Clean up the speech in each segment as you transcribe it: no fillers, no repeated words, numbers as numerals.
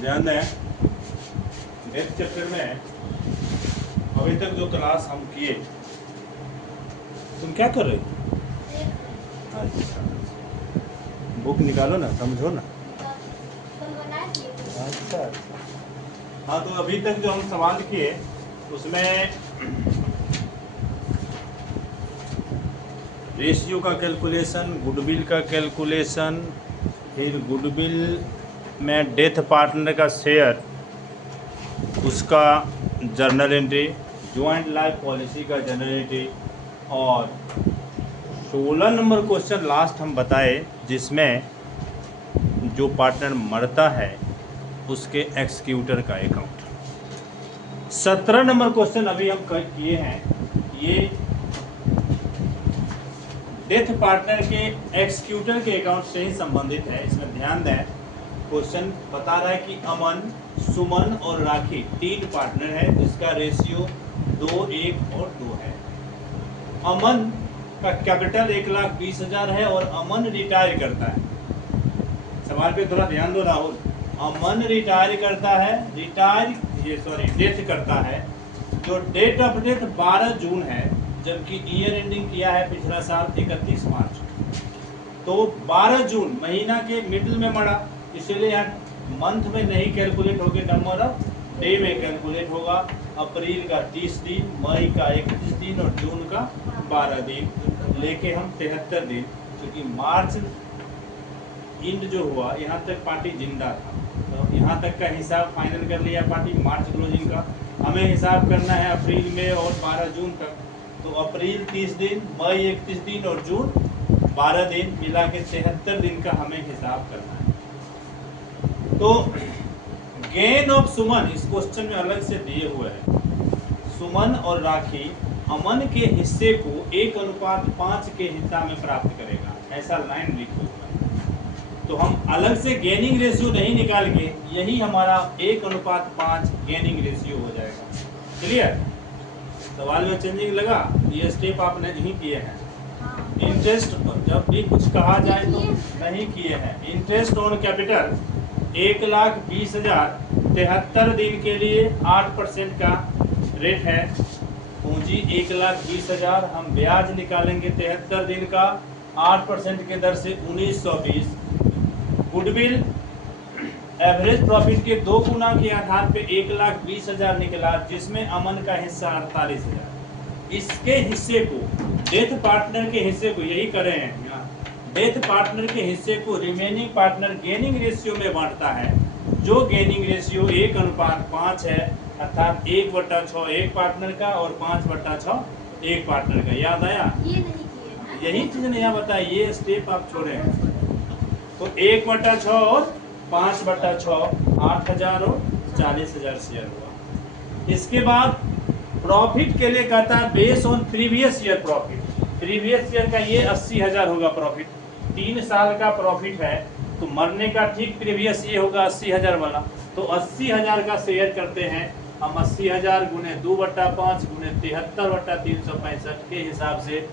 ध्यान दें, next chapter में अभी तक जो क्लास हम किए, तुम क्या कर रहे हो? अच्छा, बुक निकालो ना, समझो ना। अच्छा, हाँ, तो अभी तक जो हम सवाल किए उसमें रेशियो का कैलकुलेशन, गुडविल का कैलकुलेशन, फिर गुडविल में डेथ पार्टनर का शेयर, उसका journal entry, joint life policy का जर्नल एंट्री, और 16 नंबर क्वेश्चन लास्ट हम बताए जिसमें जो पार्टनर मरता है उसके एक्सिक्यूटर का अकाउंट। 17 नंबर क्वेश्चन अभी हम किए हैं, ये डेथ पार्टनर के एक्सिक्यूटर के अकाउंट से ही संबंधित है। इसमें ध्यान दें, क्वेश्चन बता रहा है कि अमन, सुमन और राखी 3 पार्टनर है जिसका रेशियो 2, 1 और 2 है। अमन का कैपिटल 1,20,000 है और अमन रिटायर करता है। सवाल पे थोड़ा ध्यान दो राहुल। अमन रिटायर करता है, डेथ करता है। जो डेट ऑफ डेथ 12 जून है, जबकि ईयर एंडिंग किया है पिछला साल 31 मार्च। तो 12 जून महीना के मिडिल में मरा, इसलिए यहाँ मंथ में नहीं कैलकुलेट होकर नंबर ऑफ डे में कैलकुलेट होगा। अप्रैल का 30 दिन, मई का 31 दिन और जून का 12 दिन लेके हम 73 दिन, क्योंकि मार्च इंड जो हुआ यहाँ तक पार्टी जिंदा था, तो यहाँ तक का हिसाब फाइनल कर लिया पार्टी मार्च क्लोजिंग का। हमें हिसाब करना है अप्रैल में और 12 जून तक, तो अप्रैल 30 दिन, मई 31 दिन और जून 12 दिन, मिला के 73 दिन का हमें हिसाब करना है। तो गेन ऑफ सुमन इस क्वेश्चन में अलग से दिए हुए हैं। सुमन और राखी अमन के हिस्से को 1:5 के हिस्सा में प्राप्त करेगा, ऐसा लाइन लिखा हुआ है। तो हम अलग से गेनिंग रेशियो नहीं निकाल के, यही हमारा 1:5 गेनिंग रेशियो हो जाएगा। क्लियर? सवाल में चेंजिंग लगा? ये स्टेप आपने नहीं किए हैं। इंटरेस्ट जब भी कुछ कहा जाए तो नहीं किए हैं। इंटरेस्ट ऑन कैपिटल 1,20,000 73 दिन के लिए 8% का रेट है। पूंजी 1,20,000, हम ब्याज निकालेंगे 73 दिन का 8% के दर से 1920। गुडविल एवरेज प्रॉफिट के 2 गुना के आधार पे 1,20,000 निकला, जिसमें अमन का हिस्सा 48,000। इसके हिस्से को, डेथ पार्टनर के हिस्से को, यही कर रहे हैं यहाँ, डेथ पार्टनर के हिस्से को रिमेनिंग पार्टनर गेनिंग रेशियो में बांटता है, जो गेनिंग रेशियो 1:5 है, अर्थात 1/6 एक पार्टनर का और 5/6 एक पार्टनर का। याद आया? यही चीज ने यहाँ बताया, ये स्टेप आप छोड़े हैं। तो 1/6 और 5/6 8,000 और 40,000 शेयर हुआ। इसके बाद प्रॉफिट के लिए कहता है base on previous year profit. Previous year का ये 80,000 होगा प्रॉफिट, 3 साल का प्रॉफिट है, तो मरने का ठीक प्रीवियस ये होगा 80,000 वाला। तो 80,000 का शेयर करते हैं हम, 80,000 गुने 2/5 गुने 73/365 के हिसाब से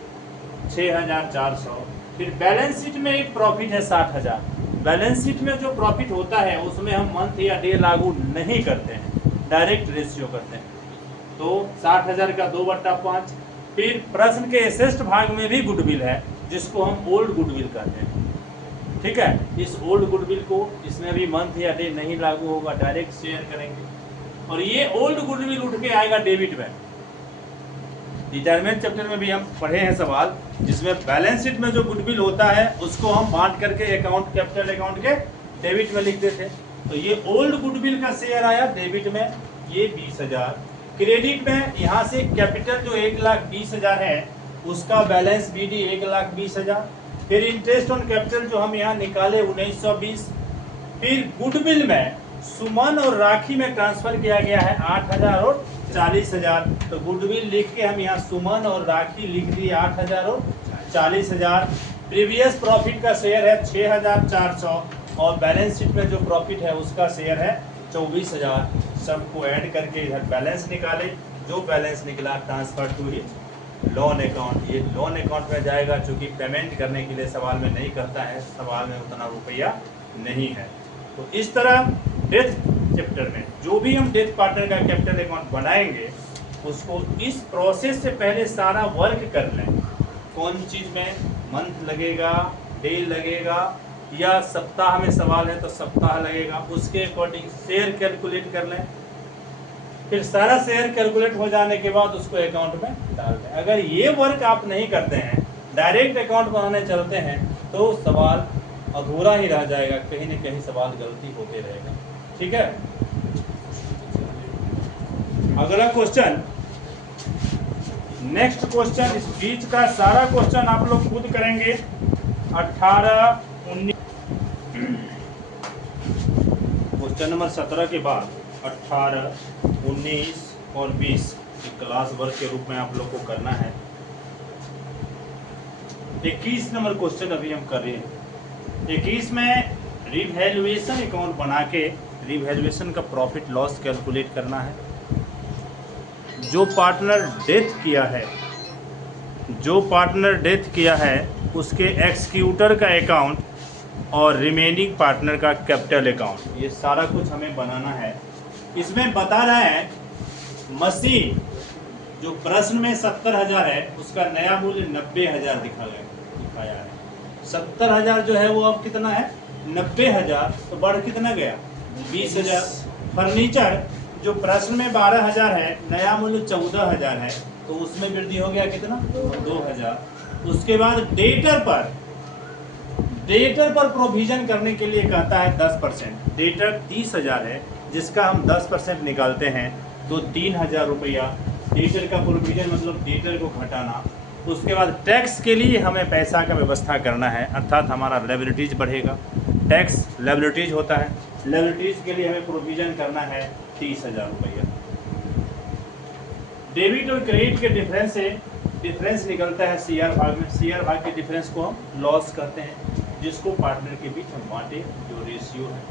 6,400। फिर बैलेंस शीट में एक प्रॉफिट है 60,000। बैलेंस शीट में जो प्रॉफिट होता है उसमें हम मंथ या डे लागू नहीं करते हैं, डायरेक्ट रेशियो करते हैं। तो 60,000 का 2/5। फिर प्रश्न के एसेस्ट भाग में भी गुडविल है, जिसको हम ओल्ड गुडविल कहते हैं। ठीक है, इस ओल्ड गुडविल को, इसमें भी मंथ या डे नहीं लागू होगा, डायरेक्ट शेयर करेंगे। और ये ओल्ड गुडविल उठ के आएगा डेबिट में। रिटायरमेंट चैप्टर में भी हम पढ़े हैं सवाल, जिसमें बैलेंस शीट में जो गुडविल होता है उसको हम बांट करके अकाउंट, कैपिटल अकाउंट के डेबिट में लिखते थे। तो ये ओल्ड गुडविल का शेयर आया डेबिट में, ये 20,000। क्रेडिट में यहाँ से कैपिटल जो 1,20,000 है उसका बैलेंस BD 1,20,000। फिर इंटरेस्ट ऑन कैपिटल जो हम यहाँ निकाले 1920। फिर गुडविल में सुमन और राखी में ट्रांसफर किया गया है 8,000 और 40,000। तो गुडविल लिख के हम यहाँ सुमन और राखी लिख दिए 8,000 और 40,000। प्रीवियस प्रॉफिट का शेयर है 6,400 और बैलेंस शीट में जो प्रॉफिट है उसका शेयर है 24,000। सबको ऐड करके इधर बैलेंस निकाले, जो बैलेंस निकला transfer to his loan account. ये लोन अकाउंट में जाएगा, चूँकि पेमेंट करने के लिए सवाल में नहीं कहता है, सवाल में उतना रुपया नहीं है। तो इस तरह डेथ चैप्टर में जो भी हम डेथ पार्टनर का कैपिटल अकाउंट बनाएंगे उसको इस प्रोसेस से पहले सारा वर्क कर लें। कौन चीज़ में मंथ लगेगा, डे लगेगा, या सप्ताह में सवाल है तो सप्ताह लगेगा, उसके अकॉर्डिंग शेयर कैलकुलेट कर लें। फिर सारा शेयर कैलकुलेट हो जाने के बाद उसको अकाउंट में डाल दें। अगर ये वर्क आप नहीं करते हैं, डायरेक्ट अकाउंट बनाने चलते हैं, तो सवाल अधूरा ही रह जाएगा, कहीं न कहीं सवाल गलती होते रहेगा। ठीक है, अगला क्वेश्चन, नेक्स्ट क्वेश्चन, इस बीच का सारा क्वेश्चन आप लोग खुद करेंगे। 18, 19 क्वेश्चन नंबर 17 के बाद 18, 19 और 20 क्लास वर्क के रूप में आप लोग को करना है। 21 नंबर क्वेश्चन अभी हम कर रहे हैं। 21 में रिवैल्यूएशन अकाउंट बना के रिवैल्यूएशन का प्रॉफिट लॉस कैलकुलेट करना है। जो पार्टनर डेथ किया है उसके एक्सिक्यूटर का अकाउंट और रिमेनिंग पार्टनर का कैपिटल अकाउंट, ये सारा कुछ हमें बनाना है। इसमें बता रहा है मशीन जो प्रश्न में 70,000 है उसका नया मूल्य 90,000 दिखाया है। 70,000 जो है वो अब कितना है 90,000, तो बढ़ कितना गया 20,000। फर्नीचर जो प्रश्न में 12,000 है, नया मूल्य 14,000 है, तो उसमें वृद्धि हो गया कितना 2,000। उसके बाद डेटर पर प्रोविजन करने के लिए कहता है 10%। डेटर 30,000 है जिसका हम 10% निकालते हैं तो 3,000 रुपया डेटर का प्रोविजन, मतलब डेटर को घटाना। उसके बाद टैक्स के लिए हमें पैसा का व्यवस्था करना है, अर्थात हमारा लायबिलिटीज बढ़ेगा। टैक्स लायबिलिटीज होता है, लायबिलिटीज के लिए हमें प्रोविजन करना है 30,000 रुपया। डेबिट और क्रेडिट के डिफरेंस से डिफरेंस निकलता है सीआर भाग में। सीआर भाग के डिफरेंस को हम लॉस करते हैं, जिसको पार्टनर के बीच हम बांटे, जो रेशियो है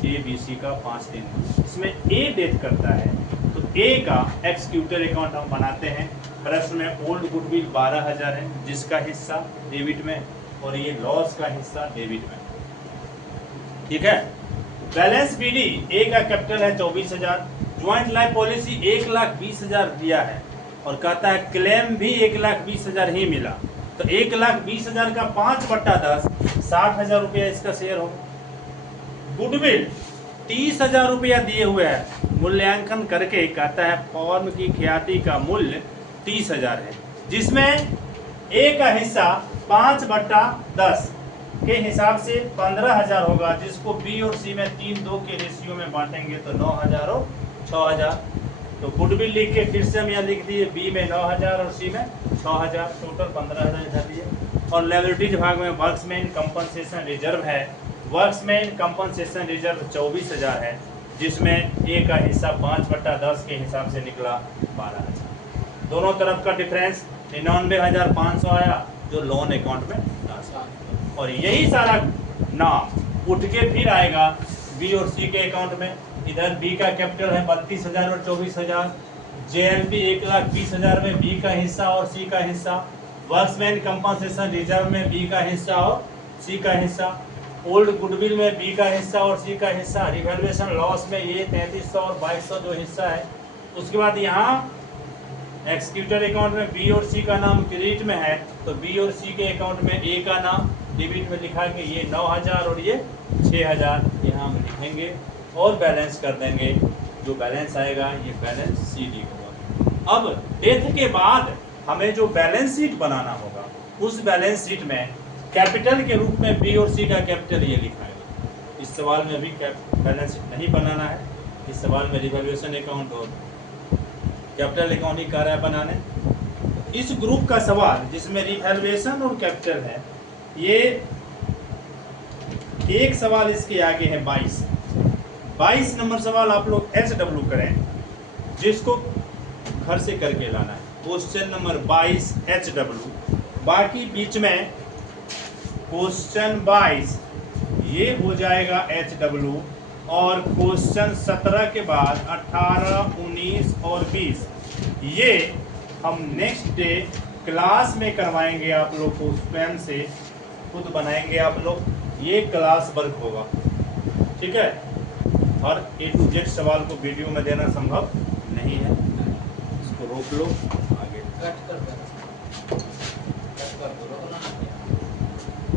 ABC का 5-3। इसमें ए डेथ करता है तो ए का एक्सिक्यूटर अकाउंट हम बनाते हैं। प्रश्न में ओल्ड गुडविल 12,000 है जिसका हिस्सा डेबिट में, और ये लॉस का हिस्सा डेबिट में। ठीक है, बैलेंस BD ए का कैपिटल है 24,000। ज्वाइंट लाइफ पॉलिसी 1,20,000 दिया है और कहता है क्लेम भी 1,20,000 ही मिला, तो 1,20,000 का 5/10 60,000 रुपया इसका शेयर होगा। गुडविल 30,000 रुपया दिए हुए है, मूल्यांकन करके कहता है फॉर्म की ख्याति का मूल्य 30,000 है, जिसमें ए का हिस्सा 5/10 के हिसाब से 15,000 होगा, जिसको बी और सी में 3-2 के रेशियो में बांटेंगे तो 9,000 और 6,000। तो गुडविल लिख के फिर से हम यहाँ लिख दिए, बी में 9,000 और सी में 6,000, टोटल 15,000 इधर दिए। और लायबिलिटीज भाग में वर्क्समैन कंपनसेशन रिजर्व है, वर्क्समैन कंपनसेशन रिजर्व 24,000 है, जिसमें ए का हिस्सा 5/10 के हिसाब से निकला 12,000। दोनों तरफ का डिफरेंस 99,500 आया, जो लोन अकाउंट में ट्रांसफर। और यही सारा नाम उठ के फिर आएगा बी और सी के अकाउंट में। इधर बी का कैपिटल है 32,000 और 24,000, JLP 1,20,000 में बी का हिस्सा और सी का हिस्सा, वर्क्समैन कंपनसेशन रिजर्व में बी का हिस्सा और सी का हिस्सा, ओल्ड गुडविल में बी का हिस्सा और सी का हिस्सा, रिवैल्यूएशन लॉस में ये 3300 और 2200 जो हिस्सा है। उसके बाद यहाँ एक्सिक्यूटर अकाउंट में बी और सी का नाम क्रेडिट में है, तो बी और सी के अकाउंट में ए का नाम डेबिट में लिखा के ये 9,000 और ये 6,000 यहाँ हम लिखेंगे और बैलेंस कर देंगे। जो बैलेंस आएगा ये बैलेंस CD होगा। अब डेथ के बाद हमें जो बैलेंस शीट बनाना होगा, उस बैलेंस शीट में कैपिटल के रूप में बी और सी का कैपिटल ये लिखा है। इस सवाल में अभी बैलेंस शीट नहीं बनाना है, इस सवाल में रिवैल्यूएशन अकाउंट और कैपिटल अकाउंट ही कर रहा है बनाने। इस ग्रुप का सवाल जिसमें रिवैल्यूएशन और कैपिटल है, ये एक सवाल इसके आगे है 22 नंबर सवाल आप लोग SW करें, जिसको घर से करके लाना है। क्वेश्चन नंबर 22 HW, बाकी बीच में क्वेश्चन 22 ये हो जाएगा HW, और क्वेश्चन 17 के बाद 18, 19 और 20 ये हम नेक्स्ट डे क्लास में करवाएंगे। आप लोग को पेन से खुद बनाएंगे आप लोग, ये क्लास वर्क होगा। ठीक है, और A to Z सवाल को वीडियो में देना संभव नहीं है, इसको रोक लो, आगे कट कर देना।